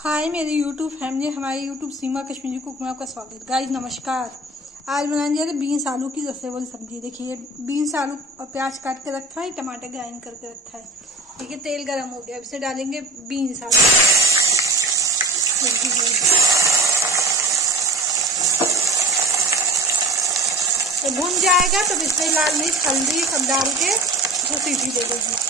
हाय मेरी YouTube family, हमारी YouTube सीमा Kashmiri cook में आपका स्वागत। गाइस नमस्कार। आज बनाने जा रहे बीन्स आलू की रसे वाली सब्जी। देखिए बीन्स आलू और प्याज काट के रखा है, टमाटर ग्राइंड करके रखा है। देखिए तेल गरम हो गया, अब इसे डालेंगे बीन्स आलू। तो भुन जाएगा तो इसमें लाल मिर्च हल्दी सब डाल के उसको सीटी दे देंगे।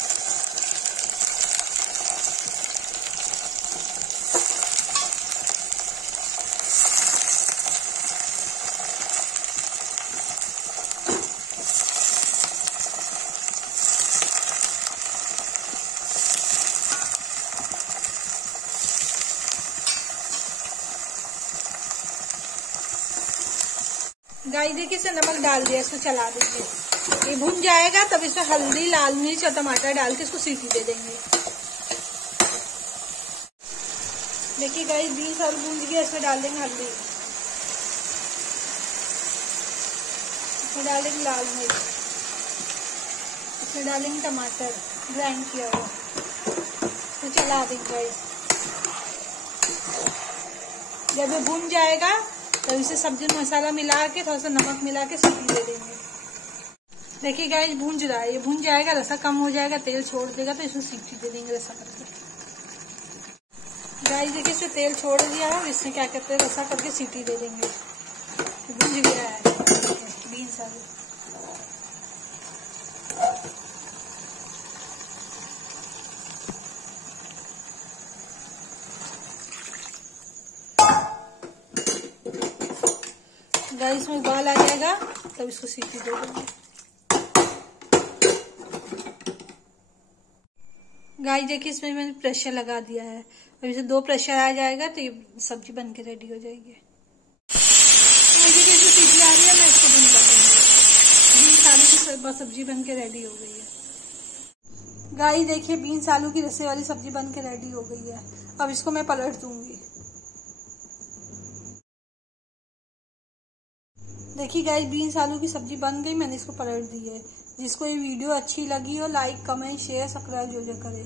गाइस देखिए इसे नमक डाल दिया, इसको चला देंगे। ये भुन जाएगा तब इसमें हल्दी लाल मिर्च और टमाटर डाल के इसको सीटी दे देंगे। देखिए गाइस बीन्स आलू भून गया, इसमें डाल देंगे हल्दी, इसमें डालेंगे लाल मिर्च, इसमें डालेंगे टमाटर ग्राइंड किया हुआ, तो चला देंगे गाइस। जब ये भुन जाएगा तो इसे सब्जी मसाला मिला के थोड़ा सा नमक मिला के सीटी दे देंगे। देखिए गाइस भुन रहा है, ये भुन जाएगा, रसा कम हो जाएगा, तेल छोड़ देगा तो इसमें सीटी दे देंगे रसा करके। गाइस देखिए इसे तेल छोड़ दिया है, इसमें क्या करते हैं रसा करके सीटी दे देंगे। भुन गया है बीन्स आलू। गाइस में उबाल आ जाएगा तब इसको सीटी दे देंगे। गाइस देखिए इसमें मैंने प्रेशर लगा दिया है, अब इसे 2 प्रेशर आ जाएगा तो ये सब्जी बन के रेडी हो जाएगी। तो देखिए इसमें सीटी आ रही है, मैं इसको बंद कर दूंगी। बीन्स आलू की सब्जी बन के रेडी हो गई है। गाइस देखिए बीन्स आलू की रसे वाली सब्जी बन के रेडी हो गई है। अब इसको मैं पलट दूंगी। देखिए गाइस बीन्स आलू की सब्जी बन गई, मैंने इसको पलट दी है। जिसको ये वीडियो अच्छी लगी हो लाइक कमेंट शेयर सब्सक्राइब जरूर करें।